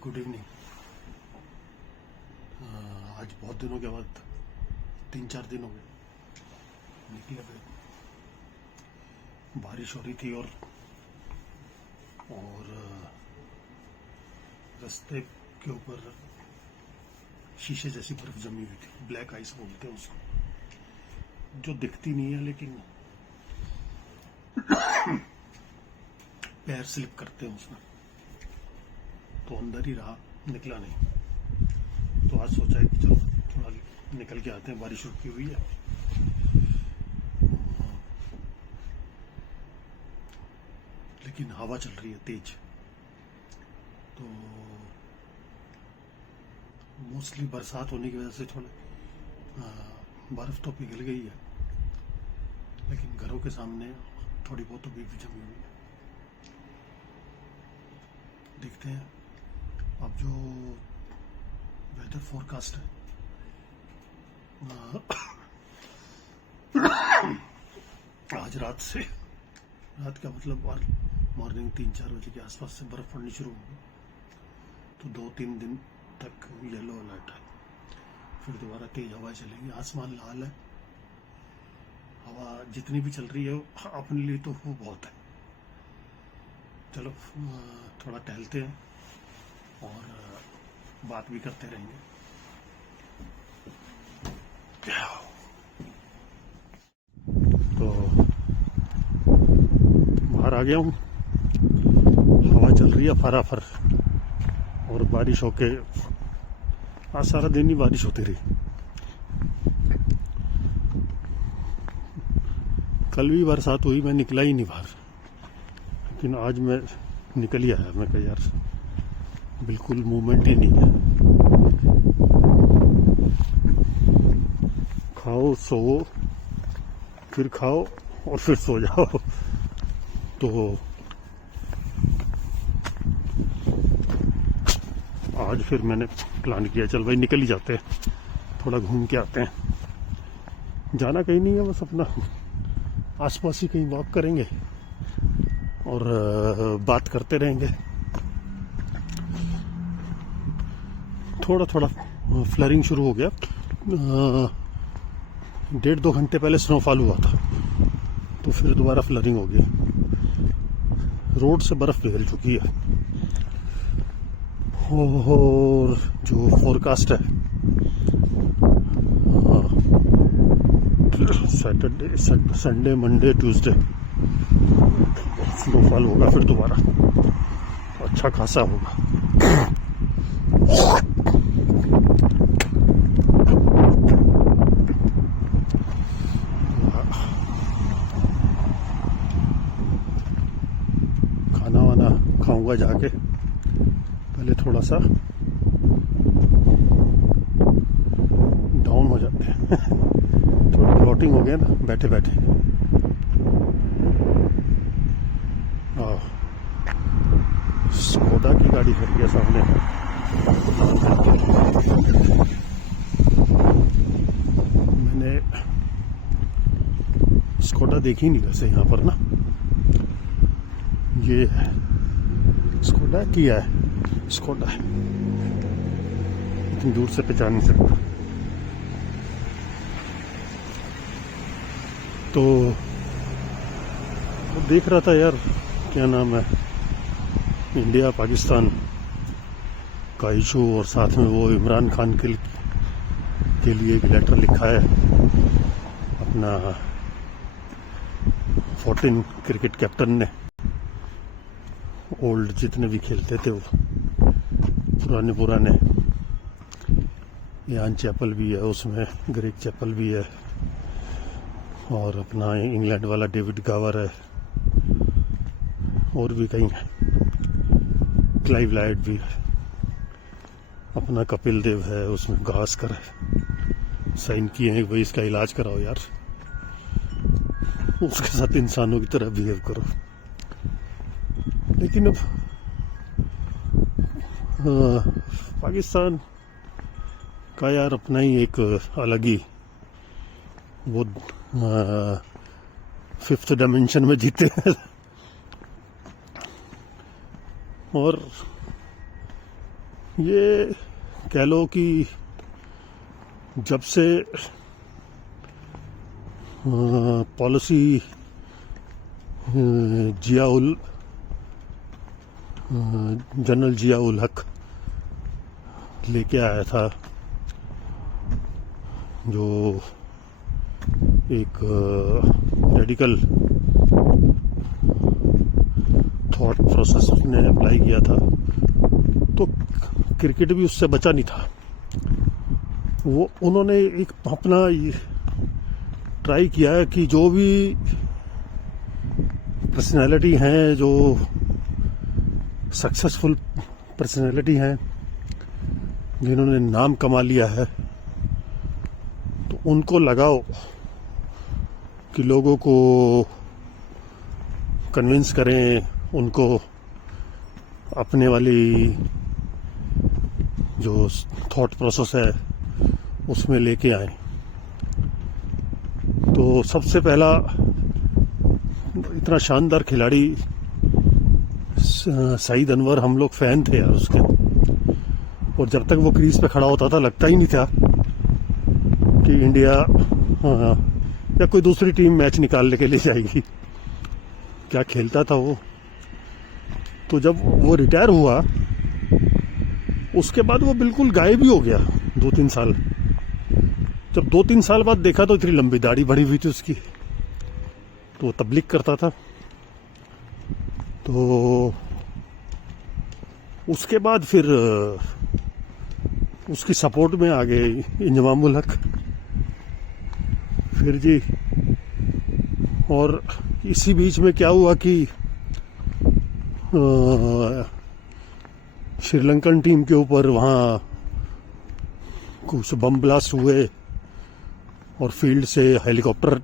Good evening. आज बहुत दिनों के बाद 3-4 दिन हो गए निकले थे। बारिश हो रही थी और रास्ते के ऊपर शीशे जैसी बर्फ जमी हुई थी। ब्लैक आइस बोलते हैं उसको, जो दिखती नहीं है लेकिन पैर स्लिप करते हैं उसमें, तो अंदर ही रहा, निकला नहीं। तो आज सोचा है कि चलो थोड़ा निकल के आते हैं, बारिश रुकी हुई है। लेकिन हवा चल रही है तेज, तो मोस्टली बरसात होने की वजह से थोड़ा बर्फ तो पिघल गई है, लेकिन घरों के सामने थोड़ी बहुत तो भी जमी हुई है। देखते हैं अब जो वेदर फोरकास्ट है, आज रात का मतलब मॉर्निंग 3-4 बजे के आसपास से बर्फ पड़नी शुरू होगी, तो 2-3 दिन तक येलो अलर्ट है। फिर दोबारा तेज हवा चलेगी। आसमान लाल है, हवा जितनी भी चल रही है अपने लिए तो वो बहुत है। चलो थोड़ा टहलते हैं और बात भी करते रहेंगे। तो बाहर आ गया हूँ, हवा चल रही है फराफर, और बारिश होके आज सारा दिन ही बारिश होती रही। कल भी बरसात हुई, मैं निकला ही नहीं बाहर, लेकिन आज मैं निकल ही आया। मैं कहा यार बिल्कुल मूवमेंट ही नहीं है। खाओ सो, फिर खाओ और फिर सो जाओ। तो आज फिर मैंने प्लान किया, चल भाई निकल ही जाते हैं, थोड़ा घूम के आते हैं। जाना कहीं नहीं है, बस अपना आसपास ही कहीं वॉक करेंगे और बात करते रहेंगे। थोड़ा थोड़ा फ्लरिंग शुरू हो गया। 1.5-2 घंटे पहले स्नोफॉल हुआ था, तो फिर दोबारा फ्लरिंग हो गया। रोड से बर्फ पिघल चुकी है। और जो फोरकास्ट है, Saturday, Sunday, Monday, Tuesday snowfall होगा फिर दोबारा, अच्छा खासा होगा। खाना वाना खाऊंगा जाके, पहले थोड़ा सा डाउन हो जाते हैं। थोड़ा ब्लॉटिंग हो गया ना बैठे बैठे। स्कोडा की गाड़ी खड़ी है सामने। मैंने स्कोडा देखी नहीं वैसे यहाँ पर ना। ये स्कोडा किया है, स्कोडा है, इतनी दूर से पहचान नहीं सकता। तो देख रहा था यार, क्या नाम है, इंडिया पाकिस्तान का इशू, और साथ में वो इमरान खान के लिए एक लेटर लिखा है अपना 14 क्रिकेट कैप्टन ने। ओल्ड जितने भी खेलते थे वो पुराने, यान चैपल भी है उसमें, ग्रेग चैपल भी है, और अपना इंग्लैंड वाला डेविड गावर है, और भी कई हैं, क्लाइव लाइट भी है, अपना कपिल देव है, उसमें गावस्कर है। साइन किए हैं भाई इसका इलाज कराओ यार, उसके साथ इंसानों की तरह बिहेव करो। लेकिन अब पाकिस्तान का यार अपना ही एक अलग ही वो 5th डायमेंशन में जीते हैं। और ये कह लो कि जब से पॉलिसी जनरल जिया उल हक लेके आया था, जो एक रेडिकल थॉट प्रोसेस ने अप्लाई किया था, तो क्रिकेट भी उससे बचा नहीं था। वो उन्होंने एक अपना ट्राई किया है कि जो भी पर्सनैलिटी हैं, जो सक्सेसफुल पर्सनैलिटी हैं, जिन्होंने नाम कमा लिया है, तो उनको लगाओ कि लोगों को कन्विंस करें, उनको अपने वाली जो थॉट प्रोसेस है उसमें लेके आए। तो सबसे पहला इतना शानदार खिलाड़ी सईद अनवर, हम लोग फैन थे यार उसके, और जब तक वो क्रीज पे खड़ा होता था लगता ही नहीं था कि इंडिया या कोई दूसरी टीम मैच निकालने के लिए जाएगी। क्या खेलता था वो। तो जब वो रिटायर हुआ उसके बाद वो बिल्कुल गायब ही हो गया 2-3 साल। जब 2-3 साल बाद देखा तो इतनी लंबी दाढ़ी बढ़ी हुई थी उसकी, तो वो तबलीग करता था। तो उसके बाद फिर उसकी सपोर्ट में आ गए इंजमाम उल हक फिर जी। और इसी बीच में क्या हुआ कि श्रीलंकन टीम के ऊपर वहाँ कुछ बम ब्लास्ट हुए और फील्ड से हेलीकॉप्टर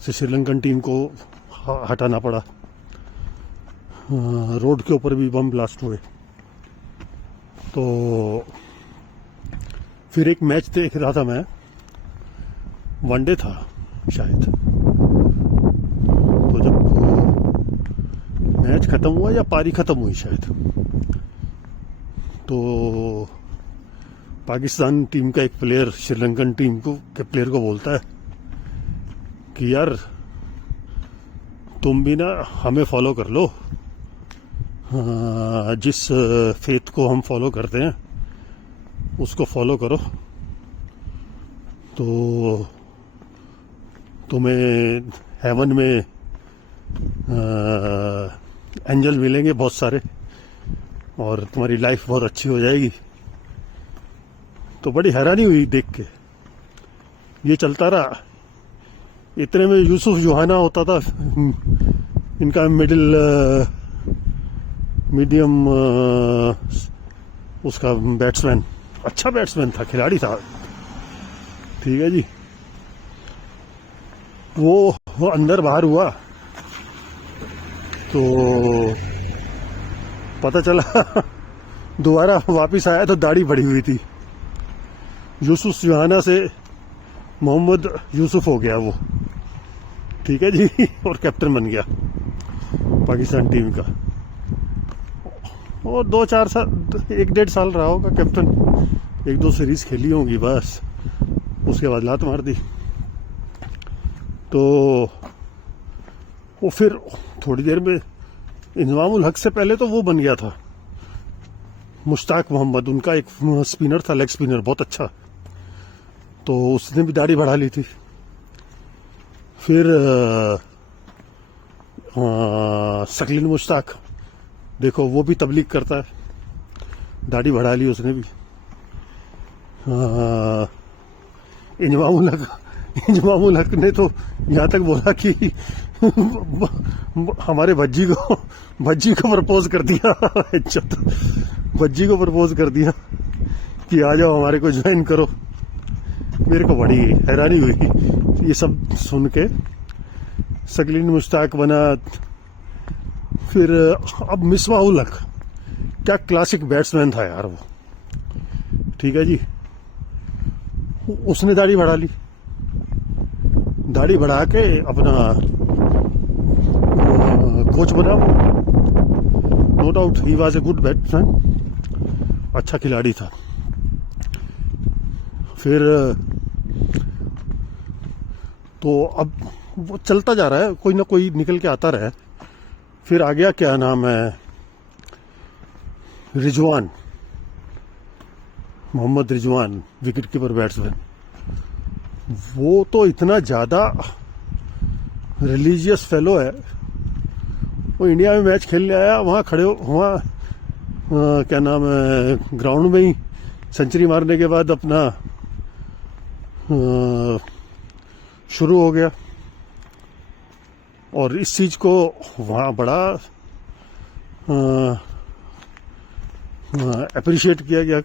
से श्रीलंकन टीम को हटाना पड़ा। रोड के ऊपर भी बम ब्लास्ट हुए। तो फिर एक मैच देख रहा था मैं, वनडे था शायद। तो जब मैच खत्म हुआ या पारी खत्म हुई शायद, तो पाकिस्तान टीम का एक प्लेयर श्रीलंकन टीम के प्लेयर को बोलता है कि यार तुम भी ना हमें फॉलो कर लो, जिस फेथ को हम फॉलो करते हैं उसको फॉलो करो, तो तुम्हें हेवन में एंजल मिलेंगे बहुत सारे और तुम्हारी लाइफ बहुत अच्छी हो जाएगी। तो बड़ी हैरानी हुई देख के। ये चलता रहा। इतने में यूसुफ जोहाना होता था, इनका मीडियम उसका बैट्समैन, अच्छा बैट्समैन था, खिलाड़ी था, ठीक है जी। वो अंदर बाहर हुआ तो पता चला दोबारा वापस आया तो दाढ़ी बढ़ी हुई थी। यूसुफ जोहाना से मोहम्मद यूसुफ हो गया वो, ठीक है जी, और कैप्टन बन गया पाकिस्तान टीम का। और 2-4 साल, 1-1.5 साल रहा होगा कैप्टन, 1-2 सीरीज खेली होंगी बस, उसके बाद लात मार दी। तो वो फिर थोड़ी देर में इंजमाम उल हक से पहले तो वो बन गया था मुश्ताक मोहम्मद, उनका एक स्पिनर था, लेग स्पिनर बहुत अच्छा, तो उसने भी दाढ़ी बढ़ा ली थी। फिर शकलिन मुश्ताक, देखो वो भी तबलीग करता है, दाढ़ी बढ़ा ली उसने भी। इंजमाम उल हक ने तो यहाँ तक बोला कि हमारे भज्जी को प्रपोज कर दिया भज्जी को प्रपोज कर दिया कि आ जाओ हमारे को ज्वाइन करो। मेरे को बड़ी हैरानी हुई ये सब सुन के। शकलिन मुश्ताक बना। फिर अब मिसबाह उल हक, क्या क्लासिक बैट्समैन था यार वो, ठीक है जी। उसने दाढ़ी बढ़ा ली, दाढ़ी बढ़ा के अपना कोच बना। No doubt he was a good batsman, अच्छा खिलाड़ी था। फिर तो अब वो चलता जा रहा है, कोई ना कोई निकल के आता रहा है। फिर आ गया, क्या नाम है, Rizwan, Mohammad Rizwan, wicket keeper batsman. वो तो इतना ज़्यादा रिलीजियस फेलो है। वो इंडिया में मैच खेलने आया, वहाँ खड़े हो, वहाँ क्या नाम है, ग्राउंड में ही सेंचुरी मारने के बाद अपना शुरू हो गया। और इस चीज़ को वहाँ बड़ा अप्रिशिएट किया गया।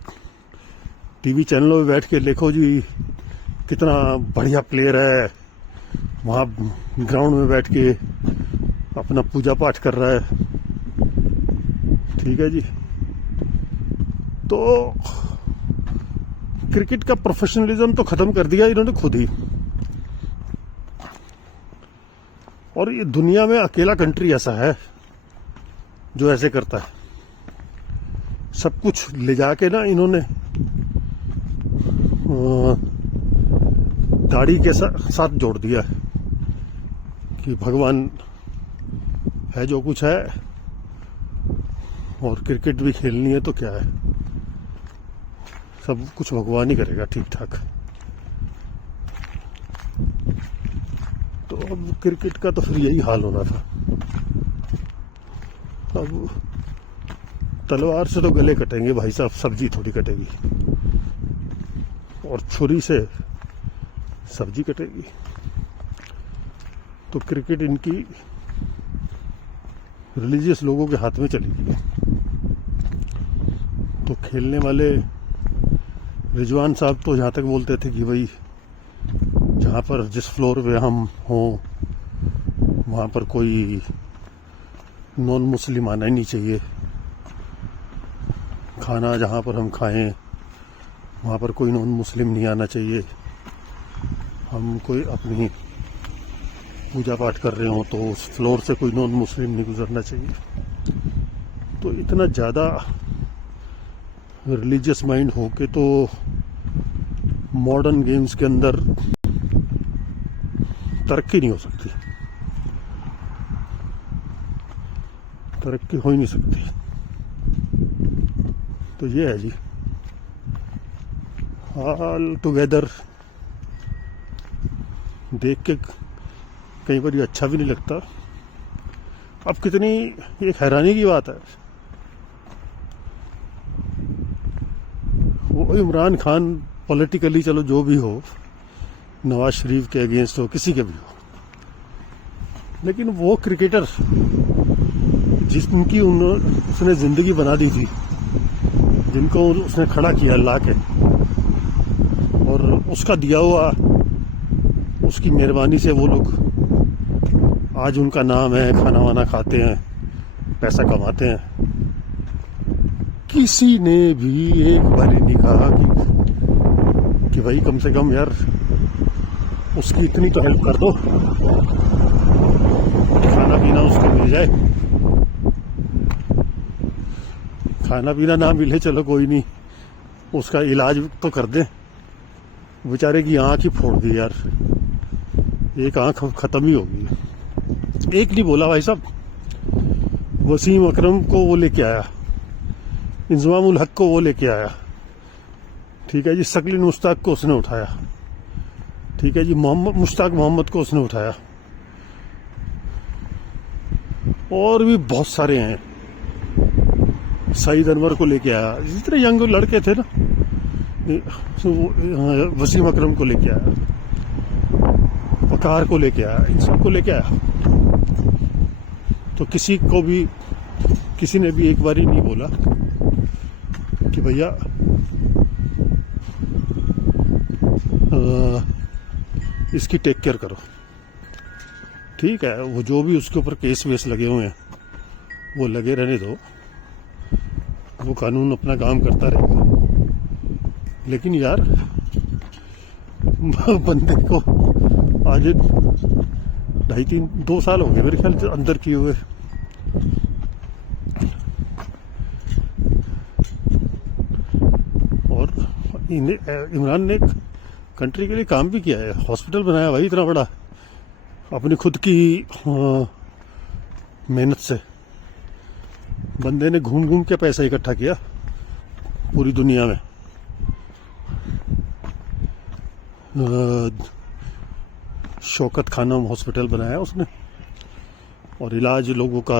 टीवी चैनलों में बैठ के देखो जी कितना बढ़िया प्लेयर है, वहाँ ग्राउंड में बैठ के अपना पूजा पाठ कर रहा है। ठीक है जी। तो क्रिकेट का प्रोफेशनलिज्म तो खत्म कर दिया इन्होंने खुद ही। और ये दुनिया में अकेला कंट्री ऐसा है जो ऐसे करता है। सब कुछ ले जाके ना इन्होंने दाढ़ी के साथ जोड़ दिया है कि भगवान है जो कुछ है, और क्रिकेट भी खेलनी है तो क्या है, सब कुछ भगवान ही करेगा ठीक ठाक। तो अब क्रिकेट का तो फिर यही हाल होना था। अब तलवार से तो गले कटेंगे भाई साहब, सब्जी थोड़ी कटेगी, और छुरी से सब्जी कटेगी। तो क्रिकेट इनकी रिलीजियस लोगों के हाथ में चली गई। तो खेलने वाले रिजवान साहब तो जहाँ तक बोलते थे कि भाई जहाँ पर जिस फ्लोर पे हम हों वहाँ पर कोई नॉन मुस्लिम आना ही नहीं चाहिए, खाना जहाँ पर हम खाएं वहाँ पर कोई नॉन मुस्लिम नहीं आना चाहिए, हम कोई अपनी पूजा पाठ कर रहे हो तो उस फ्लोर से कोई नॉन मुस्लिम नहीं गुजरना चाहिए। तो इतना ज़्यादा रिलीजियस माइंड हो के तो मॉडर्न गेम्स के अंदर तरक्की नहीं हो सकती, तरक्की हो ही नहीं सकती। तो ये है जी ऑल टुगेदर। देख के कई बार ये अच्छा भी नहीं लगता। अब कितनी एक हैरानी की बात है, वो इमरान खान पॉलिटिकली चलो जो भी हो, नवाज शरीफ के अगेंस्ट हो, किसी के भी हो, लेकिन वो क्रिकेटर जिनकी उसने जिंदगी बना दी थी, जिनको उसने खड़ा किया ला के, और उसका दिया हुआ, उसकी मेहरबानी से वो लोग आज उनका नाम है, खाना वाना खाते हैं, पैसा कमाते हैं। किसी ने भी एक बार नहीं कहा कि भाई कम से कम यार उसकी इतनी तो हेल्प कर दो, खाना पीना उसको मिल जाए। खाना पीना ना मिले चलो कोई नहीं, उसका इलाज तो कर दें। बेचारे की आंख ही फोड़ दी यार, एक आंख खत्म ही होगी। एक नहीं बोला भाई साहब, वसीम अकरम को वो लेके आया, इंजमाम उल हक को वो लेके आया, ठीक है जी, सकलिन मुश्ताक को उसने उठाया, ठीक है जी, मुश्ताक मोहम्मद को उसने उठाया, और भी बहुत सारे हैं। सईद अनवर को लेके आया, जितने यंग लड़के थे ना, वसीम अकरम को लेके आया, वकार को लेके आया, इन सबको लेके आया। तो किसी ने भी एक बार ही नहीं बोला कि भैया इसकी टेक केयर करो। ठीक है, वो जो भी उसके ऊपर केस वेस लगे हुए हैं वो लगे रहने दो, वो कानून अपना काम करता रहेगा। लेकिन यार बंदे को आज 2.5-3 साल हो गए मेरे ख्याल से अंदर किए हुए। इमरान ने कंट्री के लिए काम भी किया है, हॉस्पिटल बनाया भाई इतना बड़ा अपनी खुद की मेहनत से। बंदे ने घूम घूम के पैसा इकट्ठा किया पूरी दुनिया में। शौकत खानम हॉस्पिटल बनाया उसने, और इलाज लोगों का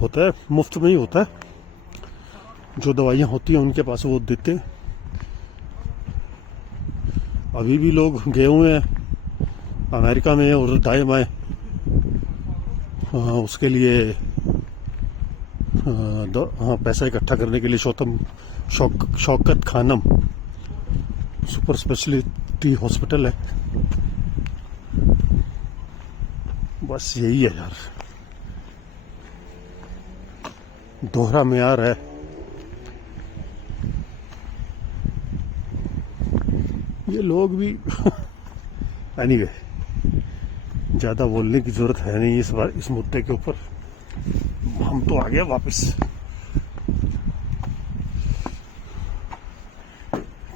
होता है, मुफ्त में ही होता है। जो दवाइयाँ होती हैं उनके पास वो देते हैं। अभी भी लोग गए हुए हैं अमेरिका में और दाएं बाएं उसके लिए पैसा इकट्ठा करने के लिए। Shaukat Khanum super speciality hospital है। बस यही है यार, दोहरा मेयार है। ये लोग भी एनीवे ज्यादा बोलने की जरूरत है नहीं इस बार इस मुद्दे के ऊपर। हम तो आ गए वापस।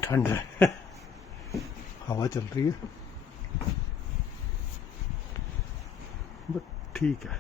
ठंड है, हवा चल रही है, बट ठीक है।